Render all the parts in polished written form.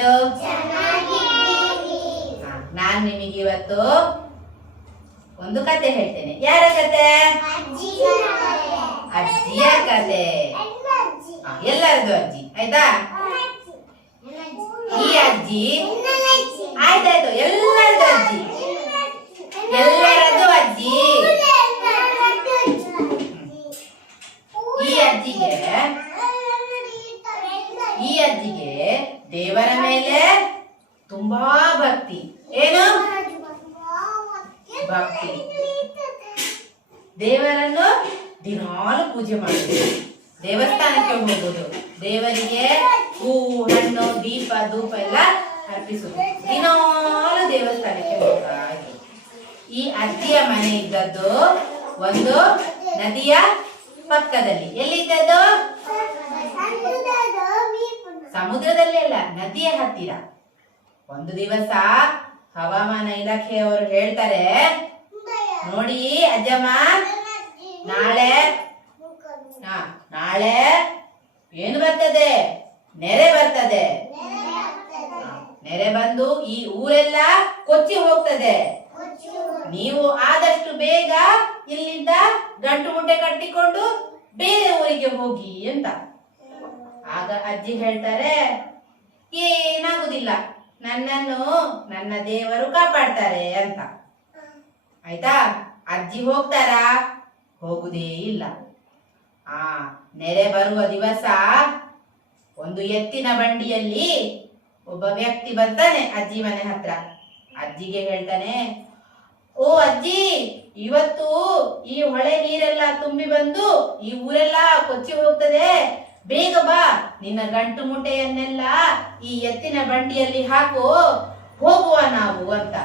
ಎಲ್ಲರೂ? ನಾನು ನಿಮಗೆ ಇವತ್ತು ಒಂದು ಕತೆ ಹೇಳ್ತೇನೆ. ಯಾರ ಕತೆ? ಅಜ್ಜಿಯ ಕತೆ. ಎಲ್ಲರದು ಅಜ್ಜಿ, ಆಯ್ತಾ? ಈ ಅಜ್ಜಿ ಆಯ್ತಾಯ್ತು, ಎಲ್ಲರದು ಅಜ್ಜಿ, ಎಲ್ಲರದು ಅಜ್ಜಿ. ಈ ಅಜ್ಜಿಗೆ ದೇವರ ಮೇಲೆ ತುಂಬಾ ಭಕ್ತಿ. ಏನು ಭಕ್ತಿ? ದೇವರನ್ನು ದಿನಾಲು ಪೂಜೆ ಮಾಡುವುದು, ದೇವಸ್ಥಾನಕ್ಕೆ ಹೋಗುದು, ದೇವರಿಗೆ ಹೂವು ಹಣ್ಣು ದೀಪ ಧೂಪ ಎಲ್ಲ ಅರ್ಪಿಸುದು, ದಿನಾಲು ದೇವಸ್ಥಾನಕ್ಕೆ ಹೋಗ್ತಾ ಇದ್ರು. ಈ ಅಜ್ಜಿಯ ಮನೆ ಇದ್ದದ್ದು ಒಂದು ನದಿಯ ಪಕ್ಕದಲ್ಲಿ. ಎಲ್ಲಿದ್ದದ್ದು? ಸಮುದ್ರದಲ್ಲಿ ಅಲ್ಲ, ನದಿಯ ಹತ್ತಿರ. ಒಂದು ದಿವಸ ಹವಾಮಾನ ಇಲಾಖೆಯವರು ಹೇಳ್ತಾರೆ, ನೋಡಿ ಅಜ್ಜಮ್ಮ, ನಾಳೆ ಏನು ಬರ್ತದೆ? ನೆರೆ ಬರ್ತದೆ. ನೆರೆ ಬಂದು ಈ ಊರೆಲ್ಲ ಕೊಚ್ಚಿ ಹೋಗ್ತದೆ. ನೀವು ಆದಷ್ಟು ಬೇಗ ಇಲ್ಲಿಂದ ಗಂಟು ಮುಟ್ಟೆ ಕಟ್ಟಿಕೊಂಡು ಬೇರೆ ಊರಿಗೆ ಹೋಗಿ ಅಂತ. ಆಗ ಅಜ್ಜಿ ಹೇಳ್ತಾರೆ, ಏನಾಗುದಿಲ್ಲ, ನನ್ನನ್ನು ನನ್ನ ದೇವರು ಕಾಪಾಡ್ತಾರೆ ಅಂತ. ಆಯ್ತಾ? ಅಜ್ಜಿ ಹೋಗ್ತಾರಾ? ಹೋಗುದೇ ಇಲ್ಲ. ನೆರೆ ಬರುವ ದಿವಸ ಒಂದು ಎತ್ತಿನ ಬಂಡಿಯಲ್ಲಿ ಒಬ್ಬ ವ್ಯಕ್ತಿ ಬರ್ತಾನೆ ಅಜ್ಜಿ ಮನೆ ಹತ್ರ. ಅಜ್ಜಿಗೆ ಹೇಳ್ತಾನೆ, ಓ ಅಜ್ಜಿ, ಇವತ್ತು ಈ ಹೊಳೆ ನೀರೆಲ್ಲ ತುಂಬಿ ಬಂದು ಈ ಊರೆಲ್ಲ ಕೊಚ್ಚಿ ಹೋಗ್ತದೆ, ಬೇಗ ಬಾ, ನಿನ್ನ ಗಂಟು ಮುಟ್ಟೆಯನ್ನೆಲ್ಲ ಈ ಎತ್ತಿನ ಬಂಡಿಯಲ್ಲಿ ಹಾಕು, ಹೋಗುವ ನಾವು ಅಂತ.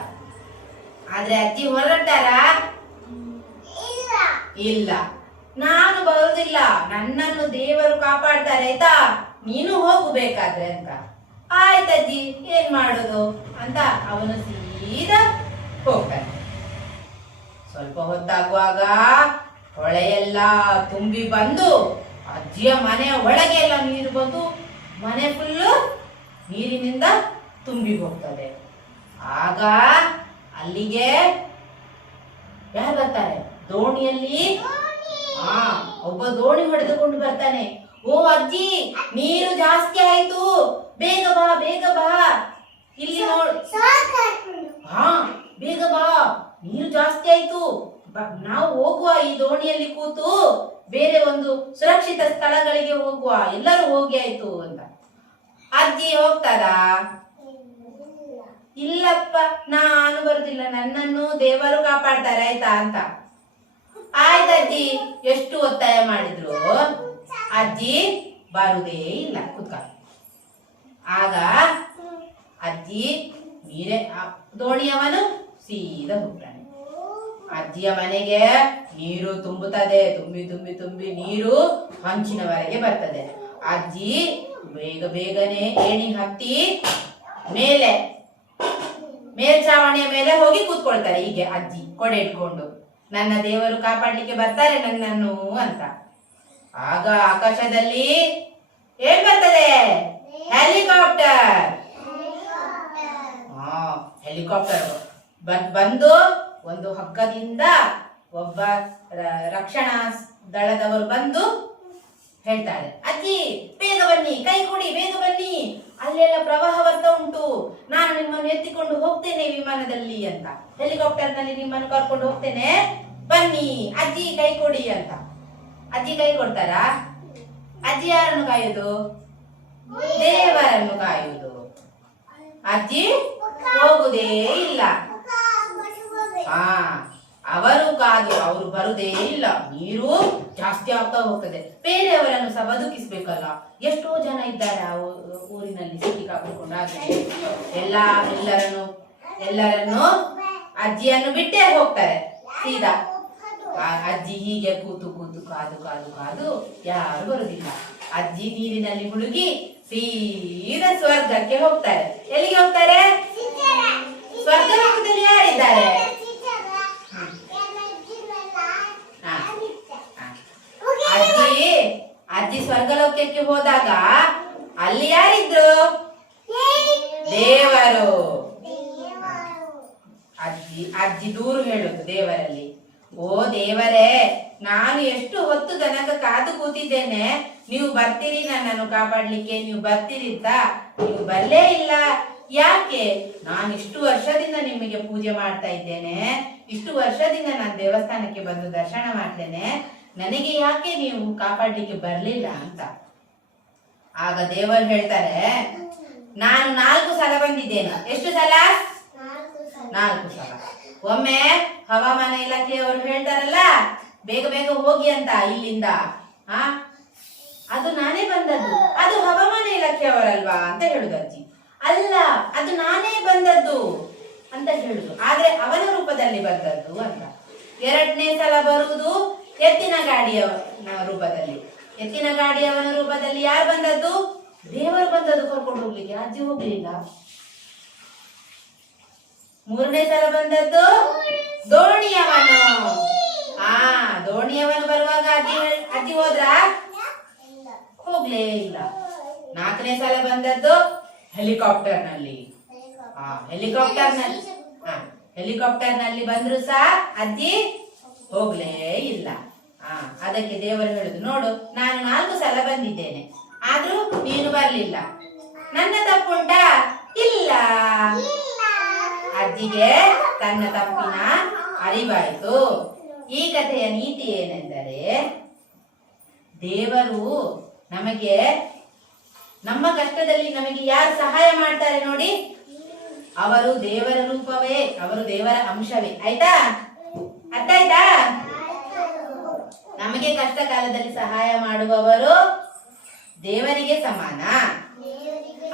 ಆದ್ರೆ ಅಜ್ಜಿ ಹೊರಟಾರಾ? ಇಲ್ಲ, ನಾನು ಬರುವುದಿಲ್ಲ, ನನ್ನನ್ನು ದೇವರು ಕಾಪಾಡ್ತಾರೆ, ಆಯ್ತಾ, ನೀನು ಹೋಗಬೇಕಾದ್ರೆ ಅಂತ. ಆಯ್ತಜ್ಜಿ, ಏನ್ ಮಾಡೋದು ಅಂತ ಅವನು ಸೀದಾ ಹೋಗ್ತಾನೆ. ಸ್ವಲ್ಪ ಹೊತ್ತಾಗುವಾಗ ಹೊಳೆಯೆಲ್ಲ ತುಂಬಿ ಬಂದು ಅಜ್ಜಿಯ ಮನೆಯ ಒಳಗೆ ಎಲ್ಲ ನೀರು ಬಂದು ಮನೆ ಫುಲ್ಲು ನೀರಿನಿಂದ ತುಂಬಿ ಹೋಗ್ತದೆ. ಆಗ ಅಲ್ಲಿಗೆ ಯಾರು ಬರ್ತಾರೆ? ದೋಣಿಯಲ್ಲಿ ಒಬ್ಬ ದೋಣಿ ಹೊಡೆದುಕೊಂಡು ಬರ್ತಾನೆ. ಓ ಅಜ್ಜಿ, ನೀರು ಜಾಸ್ತಿ ಆಯ್ತು, ಬೇಗ ಬಾ, ಬೇಗ ಬಾ, ಇಲ್ಲಿ ನೋಡು, ಬೇಗ ಬಾ, ನೀರು ಜಾಸ್ತಿ ಆಯ್ತು, ನಾವು ಹೋಗುವ, ಈ ದೋಣಿಯಲ್ಲಿ ಕೂತು ಬೇರೆ ಒಂದು ಸುರಕ್ಷಿತ ಸ್ಥಳಗಳಿಗೆ ಹೋಗುವ, ಎಲ್ಲರೂ ಹೋಗಿ ಆಯ್ತು ಅಂತ. ಅಜ್ಜಿ ಹೋಗ್ತಾರಾ? ಇಲ್ಲಪ್ಪ, ನಾನು ಬರುದಿಲ್ಲ, ನನ್ನನ್ನು ದೇವರು ಕಾಪಾಡ್ತಾರೆ, ಆಯ್ತಾ ಅಂತ. ಆಯ್ತಜ್ಜಿ, ಎಷ್ಟು ಒತ್ತಾಯ ಮಾಡಿದ್ರು ಅಜ್ಜಿ ಬರುದೇ ಇಲ್ಲ, ಕುತ್ಕ. ಆಗ ಅಜ್ಜಿ ದೋಣಿಯವನು ಸೀದಾ ಹೋಗ್ತಾನೆ. ಅಜ್ಜಿಯ ಮನೆಗೆ ನೀರು ತುಂಬುತ್ತದೆ, ತುಂಬಿ ತುಂಬಿ ತುಂಬಿ ನೀರು ಹಂಚಿನವರೆಗೆ ಬರ್ತದೆ. ಅಜ್ಜಿ ಬೇಗ ಬೇಗನೆ ಏಣಿ ಹತ್ತಿ ಮೇಲ್ಛಾವಣಿಯ ಮೇಲೆ ಹೋಗಿ ಕೂತ್ಕೊಳ್ತಾರೆ. ಹೀಗೆ ಅಜ್ಜಿ ಕೊಡೆ ಇಟ್ಕೊಂಡು, ನನ್ನ ದೇವರು ಕಾಪಾಡ್ಲಿಕ್ಕೆ ಬರ್ತಾರೆ ನನ್ನನ್ನು ಅಂತ. ಆಗ ಆಕಾಶದಲ್ಲಿ ಏನ್ ಬರ್ತದೆ? ಹೆಲಿಕಾಪ್ಟರ್. ಹೆಲಿಕಾಪ್ಟರ್ ಬಂದು ಒಂದು ಹಗ್ಗದಿಂದ ಒಬ್ಬ ರಕ್ಷಣಾ ದಳದವರು ಬಂದು ಹೇಳ್ತಾರೆ, ಅಜ್ಜಿ ಬೇಗ ಬನ್ನಿ, ಕೈ ಕೊಡಿ, ಬೇಗ ಬನ್ನಿ, ಅಲ್ಲೆಲ್ಲ ಪ್ರವಾಹ ಬರ್ತಾ ಉಂಟು, ನಾನು ನಿಮ್ಮನ್ನು ಎತ್ತಿಕೊಂಡು ಹೋಗ್ತೇನೆ ವಿಮಾನದಲ್ಲಿ ಅಂತ. ಹೆಲಿಕಾಪ್ಟರ್ ನಲ್ಲಿ ನಿಮ್ಮನ್ನು ಕರ್ಕೊಂಡು ಹೋಗ್ತೇನೆ, ಬನ್ನಿ, ಅಜ್ಜಿ ಕೈ ಕೊಡಿ ಅಂತ. ಅಜ್ಜಿ ಕೈ ಕೊಡ್ತಾರಾ? ಅಜ್ಜಿ ಯಾರನ್ನು ಕಾಯುವುದು? ದೇವರನ್ನು ಕಾಯುವುದು. ಅಜ್ಜಿ ಹೋಗುದೇ ಇಲ್ಲ. ಅವರು ಕಾದು ಅವರು ಬರುದೇ ಇಲ್ಲ. ನೀರು ಜಾಸ್ತಿ ಆಗ್ತಾ ಹೋಗ್ತದೆ. ಬೇರೆಯವರನ್ನು ಸಹ ಬದುಕಿಸ್ಬೇಕಲ್ಲ. ಎಷ್ಟೋ ಜನ ಇದ್ದಾರೆ ಆ ಊರಿನಲ್ಲಿ ಸಿಕ್ಕಿಕೊಂಡು. ಎಲ್ಲರನ್ನು ಅಜ್ಜಿಯನ್ನು ಬಿಟ್ಟೇ ಹೋಗ್ತಾರೆ ಸೀದಾ. ಅಜ್ಜಿ ಹೀಗೆ ಕೂತು ಕೂತು ಕಾದು ಕಾದು ಕಾದು ಯಾರು ಬರುದಿಲ್ಲ. ಅಜ್ಜಿ ನೀರಿನಲ್ಲಿ ಮುಳುಗಿ ಸೀದಾ ಸ್ವರ್ಗಕ್ಕೆ ಹೋಗ್ತಾರೆ. ಎಲ್ಲಿಗೆ ಹೋಗ್ತಾರೆ? ಸ್ವರ್ಗ ಲೋಕದಲ್ಲಿ ಯಾರಿದ್ದಾರೆ? ಅಜ್ಜಿ ಸ್ವರ್ಗಲೋಕಕ್ಕೆ ಹೋದಾಗ ಅಲ್ಲಿ ಯಾರಿದ್ರು? ದೇವರು. ಅಜ್ಜಿ ದೂರು ಹೇಳುದು ದೇವರಲ್ಲಿ. ಓ ದೇವರೇ, ನಾನು ಎಷ್ಟು ಹೊತ್ತು ತನಕ ಕಾದು ಕೂತಿದ್ದೇನೆ, ನೀವು ಬರ್ತೀರಿ ನನ್ನನ್ನು ಕಾಪಾಡ್ಲಿಕ್ಕೆ, ನೀವು ಬರ್ತೀರಿ ಅಂತ. ನೀವು ಬರ್ಲೇ ಇಲ್ಲ. ಯಾಕೆ? ನಾನು ಇಷ್ಟು ವರ್ಷದಿಂದ ನಿಮಗೆ ಪೂಜೆ ಮಾಡ್ತಾ ಇದ್ದೇನೆ, ಇಷ್ಟು ವರ್ಷದಿಂದ ನಾನು ದೇವಸ್ಥಾನಕ್ಕೆ ಬಂದು ದರ್ಶನ ಮಾಡ್ತೇನೆ, ನನಗೆ ಯಾಕೆ ನೀವು ಕಾಪಾಡ್ಲಿಕ್ಕೆ ಬರ್ಲಿಲ್ಲ ಅಂತ. ಆಗ ದೇವರು ಹೇಳ್ತಾರೆ, ನಾನು 4 ಸಲ ಬಂದಿದ್ದೇನೆ. ಎಷ್ಟು ಸಲ? 4 ಸಲ. ಒಮ್ಮೆ ಹವಾಮಾನ ಇಲಾಖೆಯವರು ಹೇಳ್ತಾರಲ್ಲ, ಬೇಗ ಬೇಗ ಹೋಗಿ ಅಂತ ಇಲ್ಲಿಂದ, ಅದು ನಾನೇ ಬಂದದ್ದು. ಅದು ಹವಾಮಾನ ಇಲಾಖೆಯವರಲ್ವಾ ಅಂತ ಹೇಳುದು ಅಜ್ಜಿ. ಅಲ್ಲ, ಅದು ನಾನೇ ಬಂದದ್ದು ಅಂತ ಹೇಳುದು, ಆದ್ರೆ ಅವನ ರೂಪದಲ್ಲಿ ಬಂದದ್ದು ಅಂತ. 2ನೇ ಸಲ ಬರುವುದು ಎತ್ತಿನ ಗಾಡಿಯ ರೂಪದಲ್ಲಿ. ಎತ್ತಿನ ಗಾಡಿಯವನ ರೂಪದಲ್ಲಿ ಯಾರು ಬಂದದ್ದು? ದೇವರು ಬಂದದ್ದು ಕರ್ಕೊಂಡು ಹೋಗ್ಲಿಕ್ಕೆ, ಅಜ್ಜಿ ಹೋಗ್ಲಿಲ್ಲ. 3ನೇ ಸಲ ಬಂದದ್ದು ದೋಣಿಯವನು. ದೋಣಿಯವನು ಬರುವಾಗ ಅಜ್ಜಿ ಹೋದ್ರ? ಹೋಗ್ಲೇ ಇಲ್ಲ. 4ನೇ ಸಲ ಬಂದದ್ದು ಹೆಲಿಕಾಪ್ಟರ್ ನಲ್ಲಿ. ಹೆಲಿಕಾಪ್ಟರ್ ನಲ್ಲಿ ಬಂದ್ರು ಸಹ ಅಜ್ಜಿ ಹೋಗ್ಲೇ ಇಲ್ಲ. ಅದಕ್ಕೆ ದೇವರು ಹೇಳುದು, ನೋಡು, ನಾನು 4 ಸಲ ಬಂದಿದ್ದೇನೆ, ಆದ್ರೂ ನೀನು ಬರ್ಲಿಲ್ಲ. ನನ್ನ ತಪ್ಪುಂಟಾ? ಇಲ್ಲ. ಅಜ್ಜಿಗೆ ತನ್ನ ತಪ್ಪಿನ ಅರಿವಾಯಿತು. ಈ ಕಥೆಯ ನೀತಿ ಏನೆಂದರೆ, ದೇವರು ನಮಗೆ, ನಮ್ಮ ಕಷ್ಟದಲ್ಲಿ ನಮಗೆ ಯಾರು ಸಹಾಯ ಮಾಡ್ತಾರೆ ನೋಡಿ, ಅವರು ದೇವರ ರೂಪವೇ, ಅವರು ದೇವರ ಅಂಶವೇ. ಆಯ್ತಾ? ಅರ್ಥ ಆಯ್ತಾ? ನಮಗೆ ಕಷ್ಟ ಕಾಲದಲ್ಲಿ ಸಹಾಯ ಮಾಡುವವರು ದೇವರಿಗೆ ಸಮಾನ.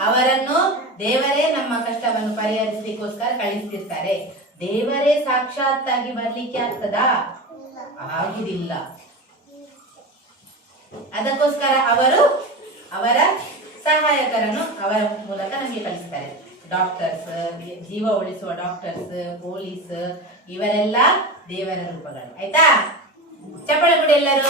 ಅವರನ್ನು ದೇವರೇ ನಮ್ಮ ಕಷ್ಟವನ್ನು ಪರಿಹರಿಸಲಿಕ್ಕೋಸ್ಕರ ಕಳಿಸ್ತಿರ್ತಾರೆ. ದೇವರೇ ಸಾಕ್ಷಾತ್ತಾಗಿ ಬರ್ಲಿಕ್ಕೆ ಆಗ್ತದಾ? ಆಗುದಿಲ್ಲ. ಅದಕ್ಕೋಸ್ಕರ ಅವರು ಅವರ ಸಹಾಯಕರನ್ನು ಅವರ ಮೂಲಕ ನಮಗೆ ಕಳಿಸ್ತಾರೆ. ಡಾಕ್ಟರ್ಸ್, ಜೀವ ಉಳಿಸುವ ಡಾಕ್ಟರ್ಸ್, ಪೊಲೀಸ್, ಇವರೆಲ್ಲ ದೇವರ ರೂಪಗಳು. ಆಯ್ತಾ? ಚಪ್ಪಾಳೆ ಕೊಡಿ ಎಲ್ಲರೂ.